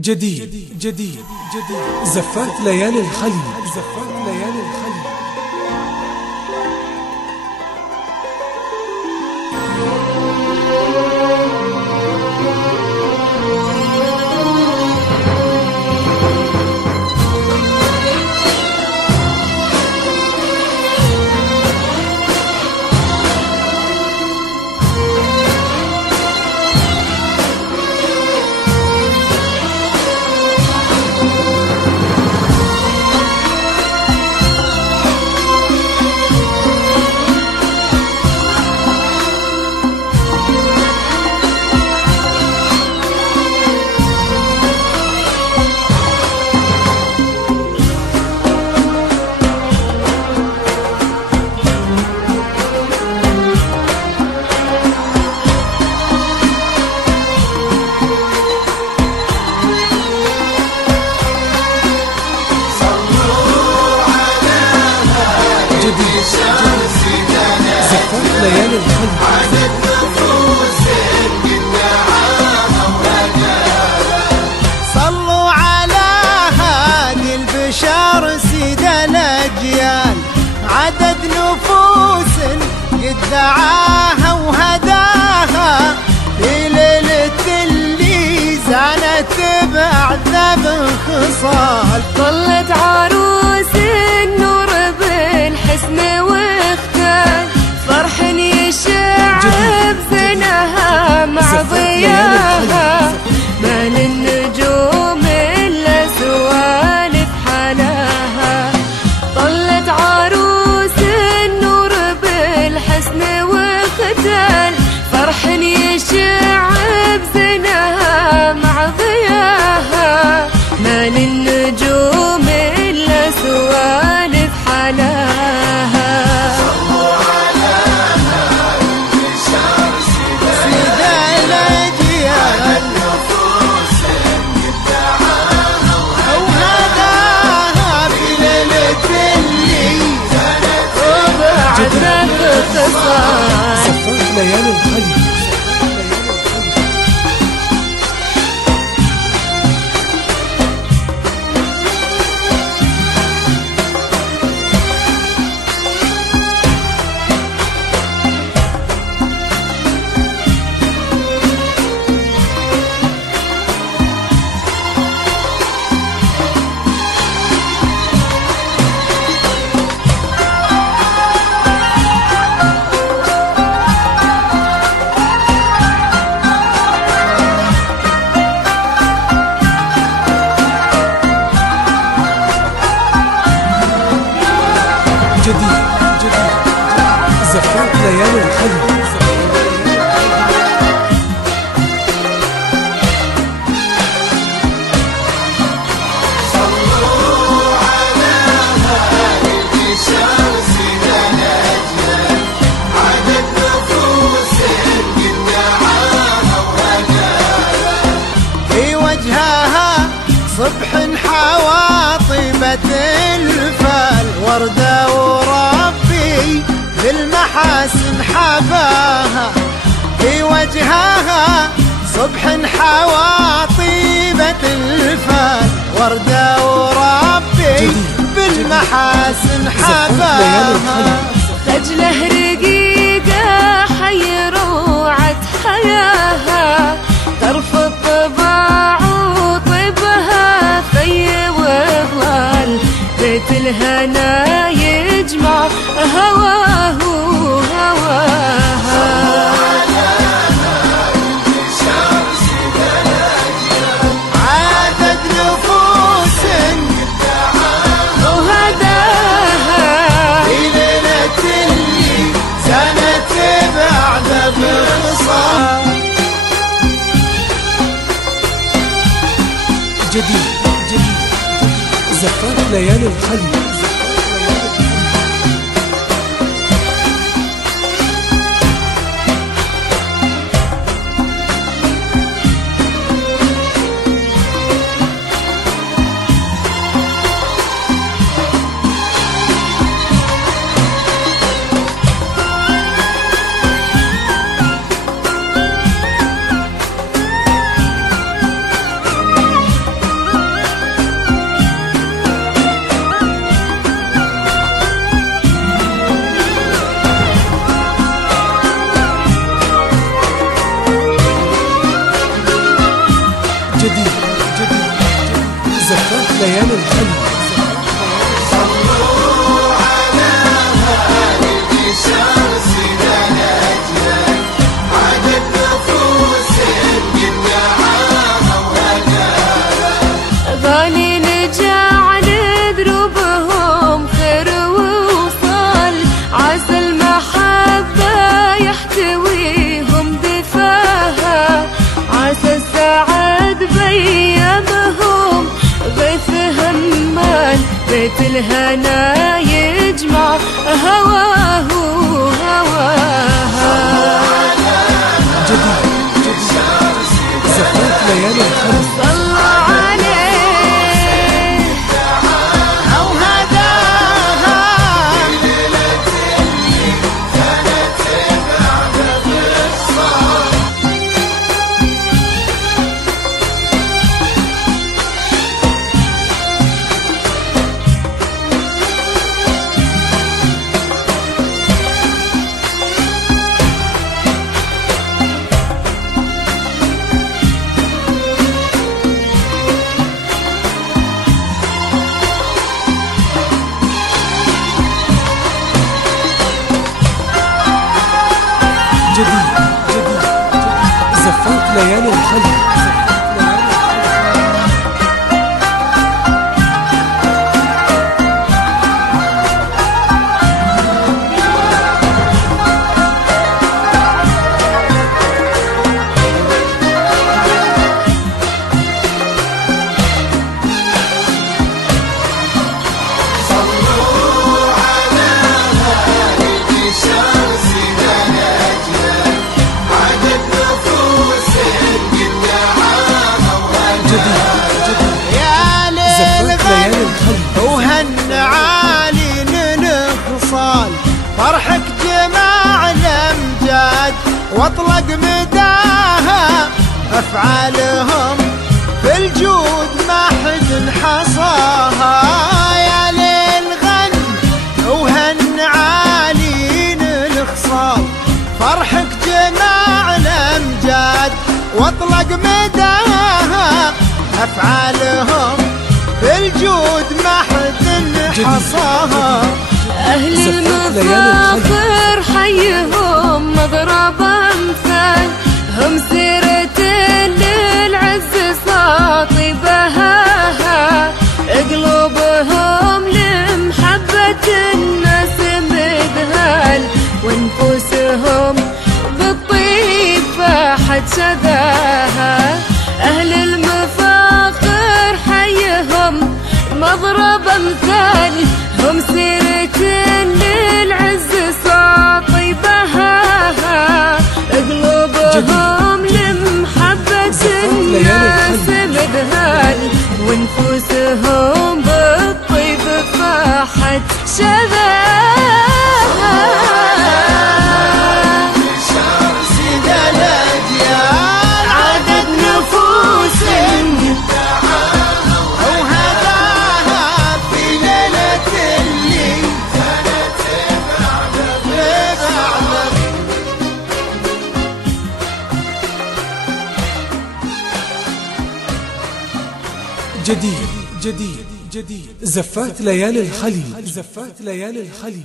جديد جديد جديد زفات ليالي الخلي، زفات ليالي الخلي. زفات ليالي الخلي عدد نفوس قدعاها ورجالها. صلوا على هادي البشر سيد الأجيال، عدد نفوس قدعاها وهداها في ليلة اللي زانت بعذاب خصال. طلت عروس النور بالحسن واختال، فرح يشع بزينها مع ضياها، ما للنجوم إلا سوالف حلاها. طلت عروس النور بالحسن واختال، فرح يشع بزينها مع ضياها، ما للنجوم إلا سوالف حلاها. زفات ليالي الخلي. جديد جديد زفات ليالي الخلي. صلوا على هادي البشر سيد الأجيال، عدد نفوس قدعاها ورجالها. في وجهها صبح حواطبة الفال، وردة وربي بالمحاسن حباها. في وجهها صبح حواطبة الفال، وردة وربي بالمحاسن حباها. خجله رقيقة حي روعة حياها، ترفض طباع وطيبها في وظلال، بيت الهنا يجمع هواه وهواها. عدد نفوس وهداها في ليلة اللي زانت بعذاب خصال. جديد جديد زفات ليالي الخلي. جديد جديد زفات ليالي الخلي. صلوا على هادي شمس دلجنا عدد نفوس قدعاها وهداها غالي نجعل دروبهم خير ووصال عسى المحبة يحتويهم دفاها عسى السعد بيامهم غيث همال بيت الهنا يجمع هواه هواها. جديد جديد زفات ليالي الخلي. صلوا عليه أو هداها ليلة اللي كانت بعد بالصار. جديد جديد زفات ليالي الخلي. صلوا على هادي شمس دلجنا عدد نفوس قدعاها وهداها يا ليل زفات ليالي الخلي. وهن عالي الخصال فرحك جمع الامجاد واطلق مداها افعالهم في الجود ما حد حصاها. يا ليل غن وهن عالي الخصال فرحك جمع الامجاد واطلق مداها افعالهم بالجود ما حد حصاها. أهل المفاخر حيهم مضرب أمثال هم سيرة للعز ساطي بهاها قلوبهم لمحبة الناس مذهال ونفوسهم بالطيب فاحت شذاها. أهل المفاخر حيهم مضرب أمثال هم سيرة للعز ساطي بهاها قلوبهم لمحبة الناس مذهال ونفوسهم بالطيب فاحت شذاها. شمس دلجيال عدد نفوس وهداها في ليلة اللي كانت بعد جديد جديد جديد زفات ليالي الخلي. زفات ليالي الخلي.